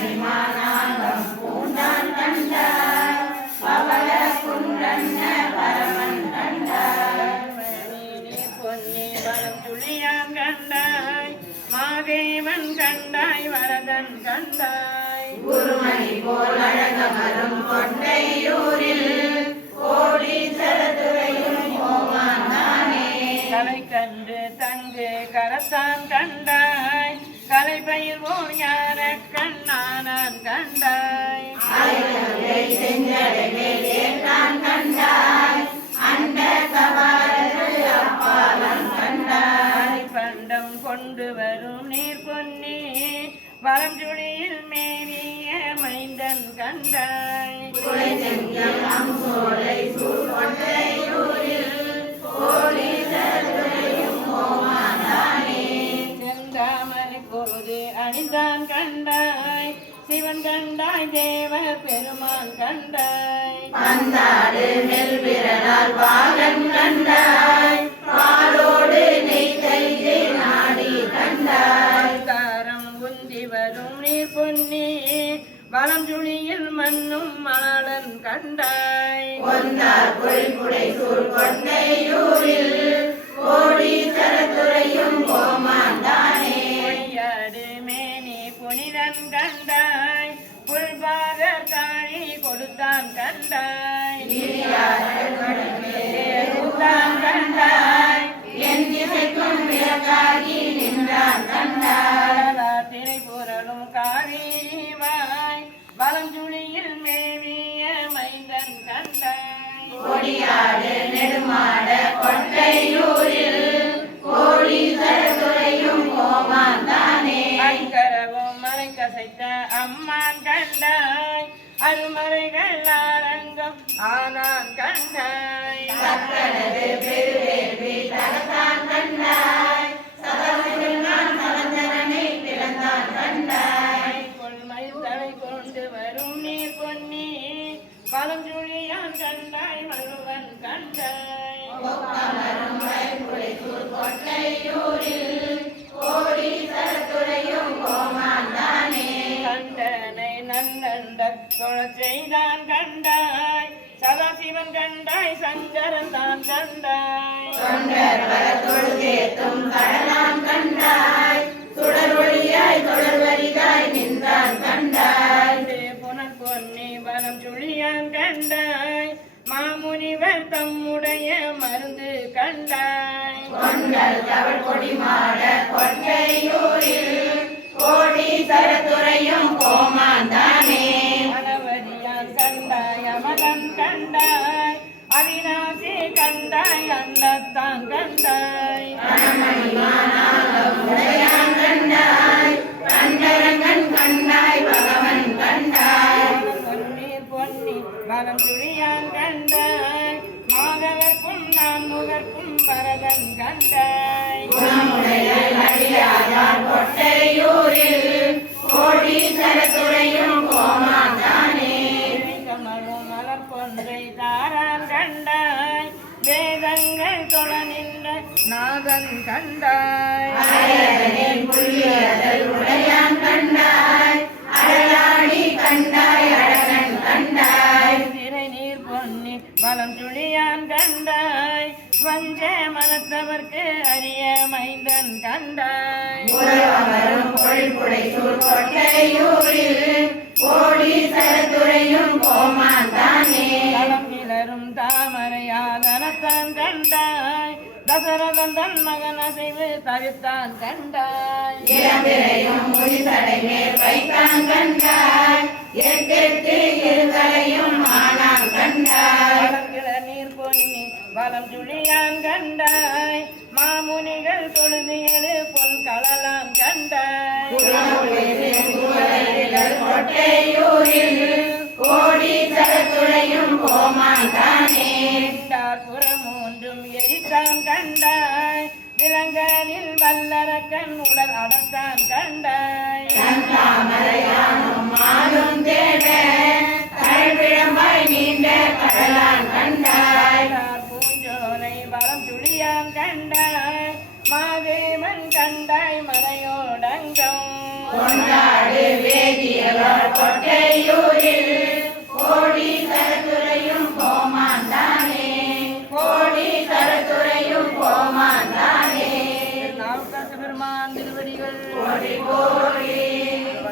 மணிமானாகம் பூண்டான் கண்டாய் பவள குன்றன்ன பரமன் கண்டாய் பொன்னி வளம் துளியான் கண்டாய் மாதேவன் கண்டாய் வரதன் கண்டாய் குருமணி போல் அழகமரும் கொண்டையூரில் கோடீஸ்வரத்துறையும் கோமானே கலை கண்டு தங்கு கரத்தான் கண்டாய் கலை பயிர்வோர் ஞான கண்ணானான் கண்டாய் கண்டாய் அண்ட கபாலத்து அப்பாலன் கண்டாய் பண்டம் கொண்டு வரும் நீர் பொன்னி வளஞ்சுழியில் மேவிய மைந்தன் கண்டாய் செந்தாமரை பொழுது அணிந்தான் கண்டாய் சிவன் கண்டாய் தேவ பெருமான் கண்டாய் பந்தாடு மெல் விரலால் பாகன் கண்டாய் பாலோடு நெய் தைது நாடி கண்டாய் தாரம் குந்தி வரும் நீர் பொன்னி வளஞ்சுழியில் மண்ணும் மாடன் கண்டாய் கொண்டார் பொழிப்புடை சூழ் கொண்டையூரில் கோடீஸ்வரத்துறையும் கோமான் தானே பொய்யாடு மேனி புனிதன் கண்டாய் புல்பாகர் காழி கொடுத்தான் கண்டாய் கண்டாய் என் திசைக்கும் விளக்காகி நின்றான் கண்டாய் திரை புரளும் காரிவாய் வளஞ்சுழியில் மேவிய மைந்தன் கண்டாய் கொடியாடு நெடுமாட கொண்டையூரில் கோடீஸ்வரத்துறையும் கோமான் தானே அங்கரவும் மலை கசைத்த அம்மான் கண்டாய் அருமறைகள் ஆரங்கம் ஆனான் கண்டாய் சக்கனது பெருவேள்வி தகத்தான் கண்டாய் சதமுருகான் சலந்தரனை பிறந்தான் கண்டாய் கொள்மை தலை கொண்டு வரும் நீர் பொன்னி பழஞ்சுழியான் கண்டாய் மருவன் கண்டாய் கோடீஸ்வரத்துறையும் கோமான் தானே கண்டனை நந்தண்ட செய்தான் கண்டாய் சதாசிவன் கண்டாய் சங்கரன் தான் கண்டாய் கடலான் கண்டாய் சுடரொளியாய் தொடர்வரிதாய் நின்றான் கண்டாய் புனல் பொன்னி வனம் சுழியான் கண்டாய் மாமுனிவர் தம்முடைய மருந்து கண்டாய் கொண்டல் தவள் கொடி மாட கொண்டையூரில் கோடீஸ்வரத்துறையும் கோமான் தானே அனவதியான் கண்டாய் அமரன் கண்டாய் அவிநாசி கண்டாய் அண்டத்தான் கண்டாய் மணிமானாகம் கண்டாய் கண்டரங்கன் கண்டாய் பகவன் கண்டாய் பொன்னீர் பொன்னி வனம் சுழியான் கண்டாய் மாதவர்க்கும் நான் முகர்க்கும் பரதன் கண்டாய் கொட்டையூரில் கோடீஸ்வரத்துறையும் கோமான் தானே கமலும் மலர் கொன்றை தாரான் கண்டாய் வேதங்கள் தொழ நின்ற நாதன் கண்டாய் உடையான் கண்டாய் அழலாடி கண்டாய் அழகன் கண்டாய் திரை நீர் பொன்னி வலம் சுழியான் கண்டாய் வஞ்ச மனத்தவர்க்கு அரிய மைந்தன் கண்டாய் கோடீஸ்வரத்துறையும் கோமான் தானே கிளரும் தாமரையாதனத்தான் கண்டாய் தசரதன் தன் மகன் அசைவு தவிர்த்தான் கண்டாய் வைத்தான் கண்டாய் எட்டெட்டு இருகளையும் ஆனான் கண்டாய் நீர் பொன்னி வலம் சுழியான் கண்டாய் மாமுனிகள் தொழுதியது பொன் களலான் கண்டாய் கோட்டையூரில் கோடீஸ்வரத்துறையும் கோமான் தானே புறம் ஒன்றும் எரித்தான் கண்டாய் விலங்கலில் வல்லரக்கன் உடல் அடத்தான் கண்டாய் நீண்ட கடலான் கண்டாய் பூஞ்சோலை வளம் துளியான் கண்டாய் மாதேவன் கண்டாய் மறையோடங்கம் கொண்டாடு வேதியவா எம்பெருமான் திருவடிகள் போற்றி போற்றி